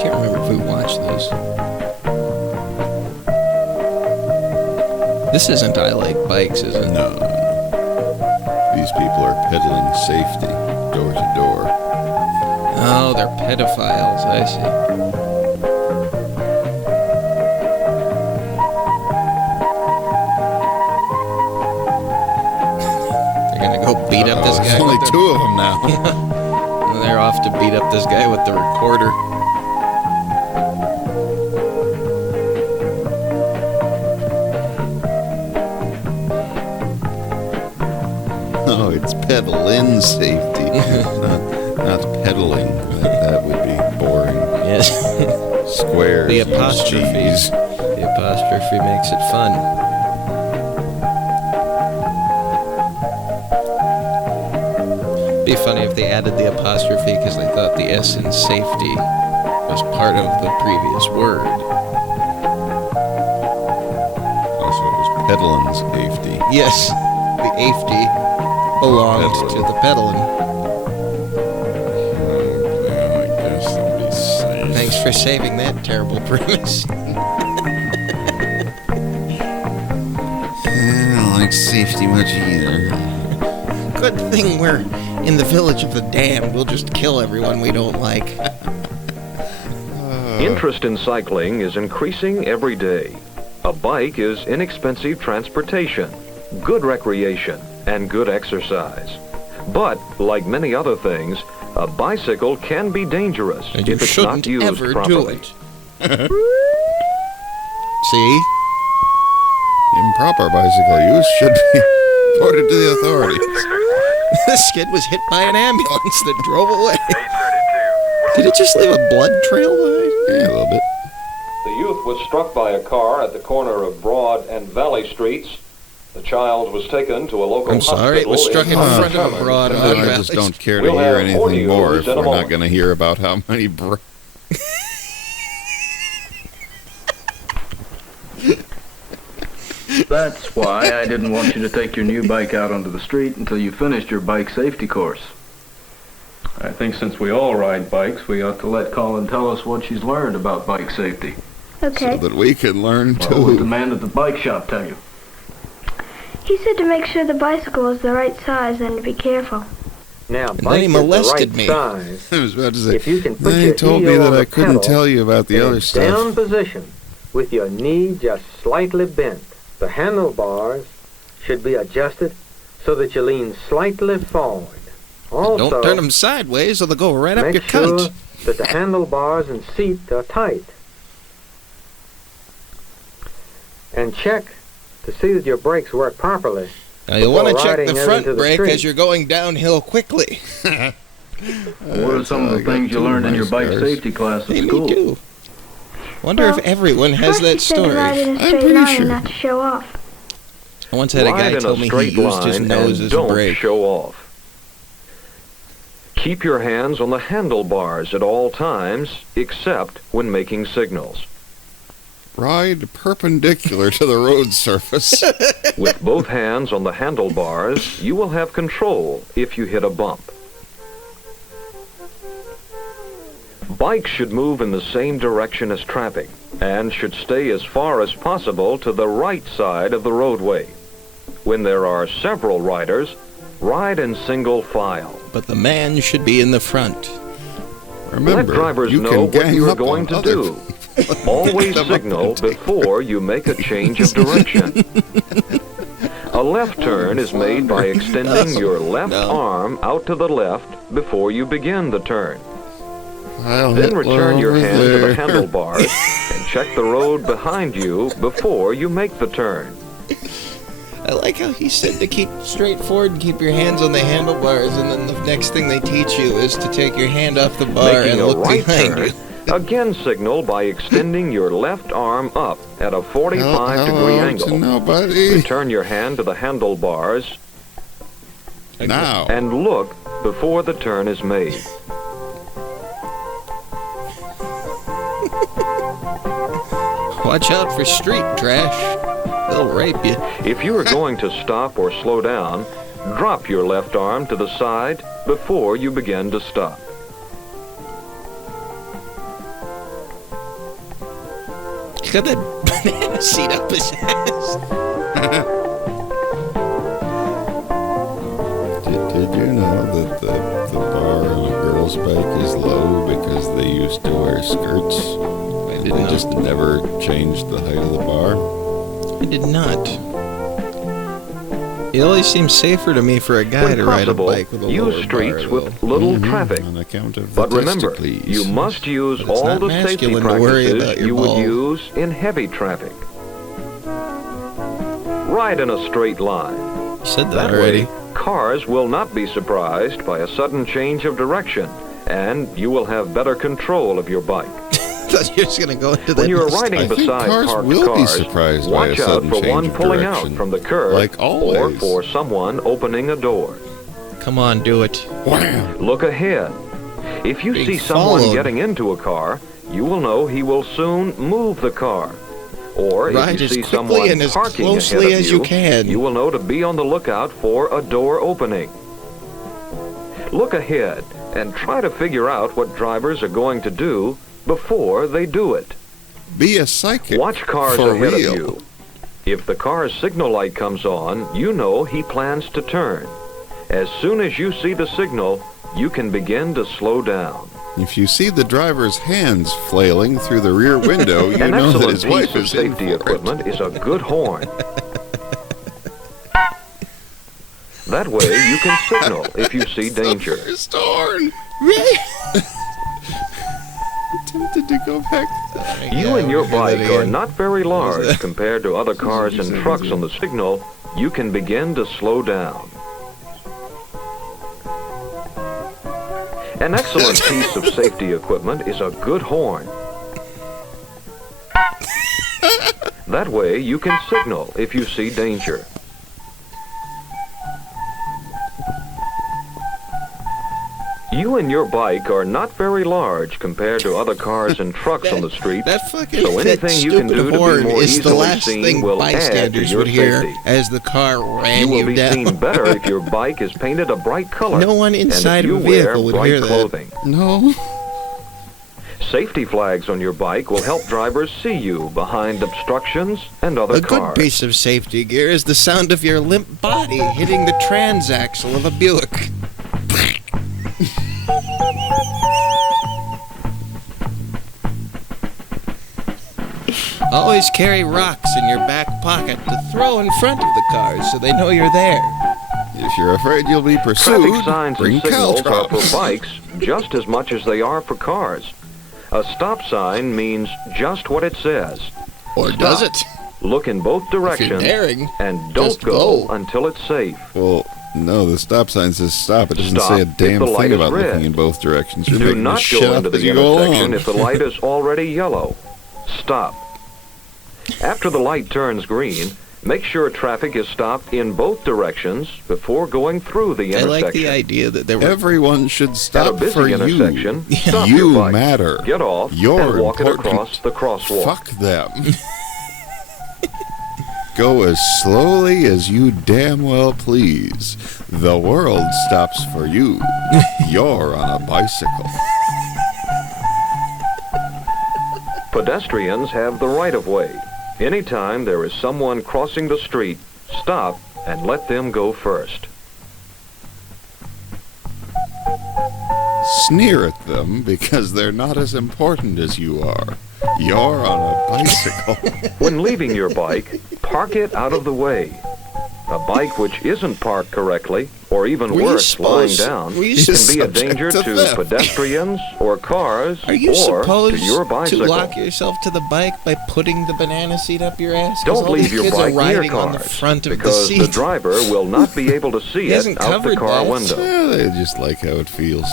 Can't remember if we watched this. This isn't I Like Bikes, is it? No. These people are peddling safety door to door. Oh, they're pedophiles, I see. They're gonna go beat up this guy. There's only two of them now. And they're off to beat up this guy with the recorder. Oh, it's Peddlin safety, not peddling. That would be boring. Yes. Squares. The use apostrophe. G's. The apostrophe makes it fun. Be funny if they added the apostrophe because they thought the S in safety was part of the previous word. Also, it was Peddlin safety. Yes, the afety belonged to the Peddlin. Yeah, I guess they'll be safe. Thanks for saving that terrible premise. I don't like safety much either. Good thing we're in the village of the damned. We'll just kill everyone we don't like. Interest in cycling is increasing every day. A bike is inexpensive transportation, good recreation, and good exercise. But, like many other things, a bicycle can be dangerous And you if it's shouldn't not used ever properly. do it. See? Improper bicycle use should be reported to the authorities. This kid was hit by an ambulance that drove away. Did it just leave a blood trail behind? Yeah, a little bit. The youth was struck by a car at the corner of Broad and Valley Streets. The child was taken to a local I'm sorry, it was struck in front of a Broad and I Valley. just don't care to We'll hear have more anything news more if in a we're not moment. going to hear about how many That's why I didn't want you to take your new bike out onto the street until you finished your bike safety course. I think since we all ride bikes, we ought to let Colin tell us what she's learned about bike safety. so Okay. that we can learn What would the too. man at the bike shop tell you? He said to make sure the bicycle is the right size and to be careful. Now, And then he molested me. size. I was about to say, If you can put then your he told me heel that on I the couldn't pedal tell you about the in other a stuff. down position with your knee just slightly bent. The handlebars should be adjusted so that you lean slightly forward. Also, Don't turn them sideways or they'll go right up make your sure cunt. that the handlebars and seat are tight. And check to see that your brakes work properly. Now you'll want to before check riding the out front into the brake street. as you're going downhill quickly. What are some of the things you learned in your bike safety class Hey, at me school? too. Wonder if Well, everyone has First he that said to ride story. in a I'm straight pretty line sure. and not to show off. I once had a guy Ride in tell a me he straight used his line nose and as a don't brake. show off. Keep your hands on the handlebars at all times, except when making signals. Ride perpendicular to the road surface. With both hands on the handlebars, you will have control if you hit a bump. Bikes should move in the same direction as traffic and should stay as far as possible to the right side of the roadway. When there are several riders, ride in single file. But the man should be in the front. Remember, Let drivers you know can what gang you are up going on to other do. people. Always Them up signal and take before you make a change of direction. A left turn is made by extending your left arm out to the left before you begin the turn. I'll Then hit return your over hand to there. the handlebars and check the road behind you before you make the turn. I like how he said to keep straight forward and keep your hands on the handlebars, and then the next thing they teach you is to take your hand off the bar Making and a look right behind turn, you. again signal by extending your left arm up at a 45-degree Hello angle. to nobody. Return your hand to the handlebars Now. and look before the turn is made. Watch out for street trash. They'll rape you. If you are going to stop or slow down, Drop your left arm to the side before you begin to stop. He's got that banana seat up his ass. Did you know that the bar on a girl's bike is low because they used to wear skirts? I They did not. just never changed the height of the bar? I did not. It always seems safer to me for a guy When to ride a possible, bike with a use lower streets bar, with though. little traffic. On account of the But remember, testicles. you must use But it's all not the safety masculine to worry practices about your you would balls. use in heavy traffic. Ride in a straight line. You said that That already. way, cars will not be surprised by a sudden change of direction, and you will have better control of your bike. I thought you were just going to go into that. When you're next riding I time. think beside cars parked will be cars, surprised by a watch out sudden for change one of pulling out direction. from the curb Like or always. for someone opening a door. Come on, do it. Wham! Look ahead. If you Being see someone followed. getting into a car, you will know he will soon move the car. Or Ride if you as see quickly someone and as parking closely ahead of as you can. you will know to be on the lookout for a door opening. Look ahead and try to figure out what drivers are going to do before they do it. Be a psychic. Watch cars for ahead real. of you. If the car's signal light comes on, you know he plans to turn. As soon as you see the signal, you can begin to slow down. If you see the driver's hands flailing through the rear window, you An know that excellent his wife piece of is in safety for it. equipment is a good horn. That way you can signal if you see danger. First horn. Tempted to go back. You and your we'll do that bike are again. not very large that? compared to other cars and trucks on the signal. You can begin to slow down. An excellent piece of safety equipment is a good horn. That way you can signal if you see danger. You and your bike are not very large compared to other cars and trucks on the street. That fucking So anything that you can stupid do to be horn more is the easily last seen thing will add to bystanders your would hear safety. as the car You ran will you be down. seen better if your bike is painted a bright color. No one inside and of if a you wear vehicle would bright hear that. clothing. No. Safety flags on your bike will help drivers see you behind obstructions and other A cars. good piece of safety gear is the sound of your limp body hitting the transaxle of a Buick. Always carry rocks in your back pocket to throw in front of the cars so they know you're there. If you're afraid you'll be pursued, Traffic signs bring and signals are caltrops. for bikes just as much as they are for cars. A stop sign means just what it says. Or does it? Look in both If you're directions daring, and don't just go go. until it's safe. Well, no, the stop sign says stop. It doesn't Stop say a if damn the light thing is about red. looking in both directions. You're Do making not this shit go up into as the you go intersection along. if the light is already yellow. Stop. After the light turns green, make sure traffic is stopped in both directions before going through the I intersection. like the idea that there were Everyone should At a stop busy for intersection, you. stop You your bike. matter. Get off You're and walk it important. across the crosswalk. Fuck them. Go as slowly as you damn well please. The world stops for you. You're on a bicycle. Pedestrians have the right of way. Anytime there is someone crossing the street, stop and let them go first. Sneer at them because they're not as important as you are. You're on a bicycle. When leaving your bike, park it out of the way. A bike which isn't parked correctly, or even Were you worse, slowing supposed- down, were you can be a subject danger to to theft? pedestrians or cars Are you or supposed to your to bicycle. lock yourself to the bike by putting the banana seat up your ass? 'Cause Don't all leave these your kids bike are near riding on the cars front of the because seat. the driver will not be able to see He it hasn't out the covered car that. window. Yeah, they just like how it feels.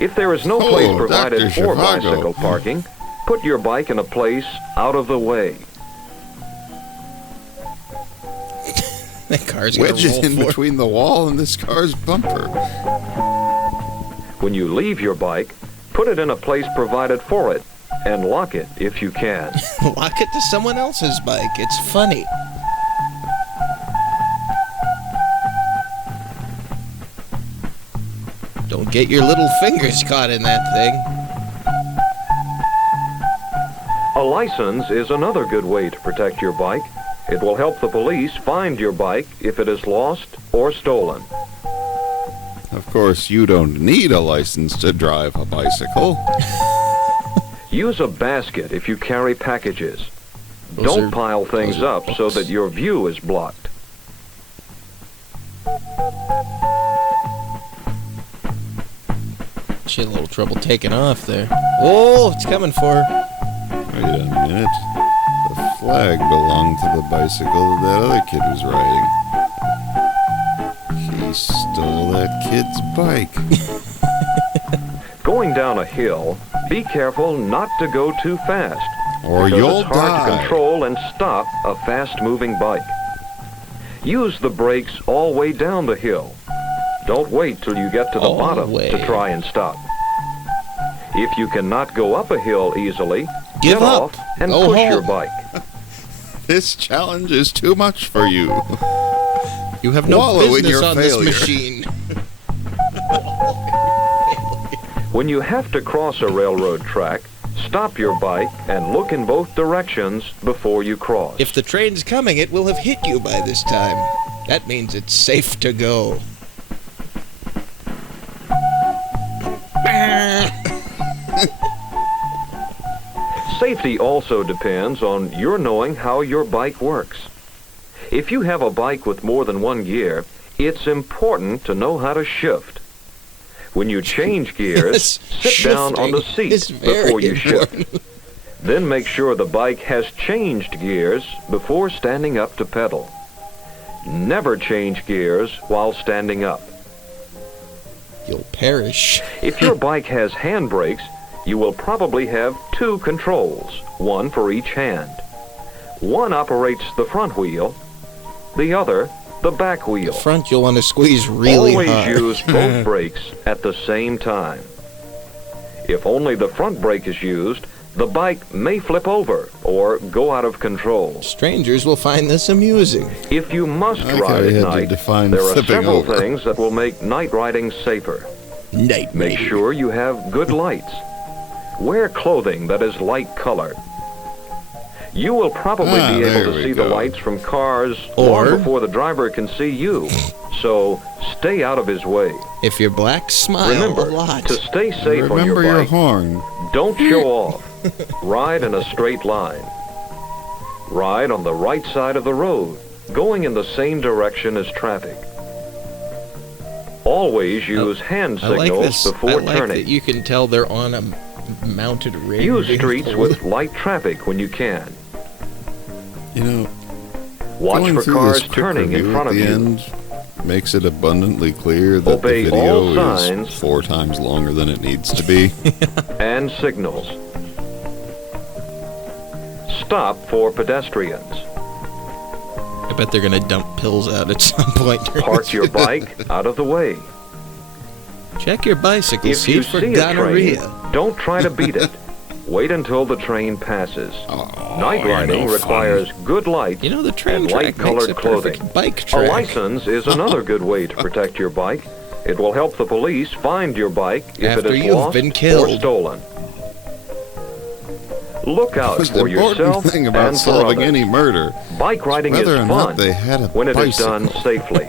If there is no Oh, place provided Dr. for Zhivago. bicycle parking, put your bike in a place out of the way. That car's gonna Wedge it roll in forward. between the wall and this car's bumper. When you leave your bike, put it in a place provided for it and lock it if you can. Lock it to someone else's bike. It's funny. Don't get your little fingers caught in that thing. A license is another good way to protect your bike. It will help the police find your bike if it is lost or stolen. Of course, you don't need a license to drive a bicycle. Use a basket if you carry packages. Those Don't are- pile things those are up so books. that your view is blocked. She had a little trouble taking off there. Oh, it's coming for her. Wait a minute. The flag belonged to the bicycle that other kid was riding. He stole that kid's bike. Going down a hill, be careful not to go too fast. Or because you'll it's hard to die. control and stop a fast-moving bike. Use the brakes all the way down the hill. Don't wait till you get to the All the bottom way. to try and stop. If you cannot go up a hill easily, Give get up. off and Go push home. your bike. This challenge is too much for you. You have no Wallow in business your on failure. this machine. When you have to cross a railroad track, stop your bike and look in both directions before you cross. If the train's coming, it will have hit you by this time. That means it's safe to go. Safety also depends on your knowing how your bike works. If you have a bike with more than one gear, it's important to know how to shift. When you change gears, sit down on the Shifting is seat very before you important. shift. Then make sure the bike has changed gears before standing up to pedal. Never change gears while standing up. You'll perish. If your bike has handbrakes, you will probably have two controls, one for each hand. One operates the front wheel, the other the back wheel. Front, you'll want to squeeze really Always hard. use both brakes at the same time. If only the front brake is used, the bike may flip over or go out of control. Strangers will find this amusing. If you must I ride had at to night, define there are flipping several over. things that will make night riding safer. Night Make raiding. sure you have good lights. Wear clothing that is light colored. You will probably be there able to we see the go. lights from cars Or- long before the driver can see you. So stay out of his way. If you're black, smile Remember, a lot. to stay safe on Remember your your bike, horn. don't show off. Ride in a straight line. Ride on the right side of the road, going in the same direction as traffic. Always use hand I like signals this. I before like turning. that you can tell they're on a mounted rig. Use streets with light traffic when you can. You know, Watch going for through cars this quick turning in review front at of the you. end makes it abundantly clear that Obey the video all signs. is 4 times longer than it needs to be. And signals. Stop for pedestrians. I bet they're gonna dump pills out at some point. during Park this your video. bike out of the way. Check your bicycle If seat you for see a gonorrhea. train, don't try to beat it. Wait until the train passes. Oh, Night you're riding no requires good light You know, the train and track makes light-colored a clothing. perfect bike A track. license is another good way to protect your bike. It will help the police find your bike if After it is you've lost been or killed. stolen. Look out The most for important yourself thing about and for solving others. any murder Bike riding is whether or not fun they had a when it is bicycle. done safely.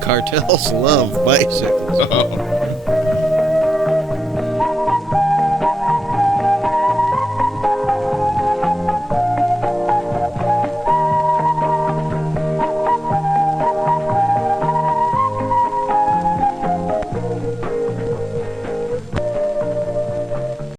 Cartels love bicycles.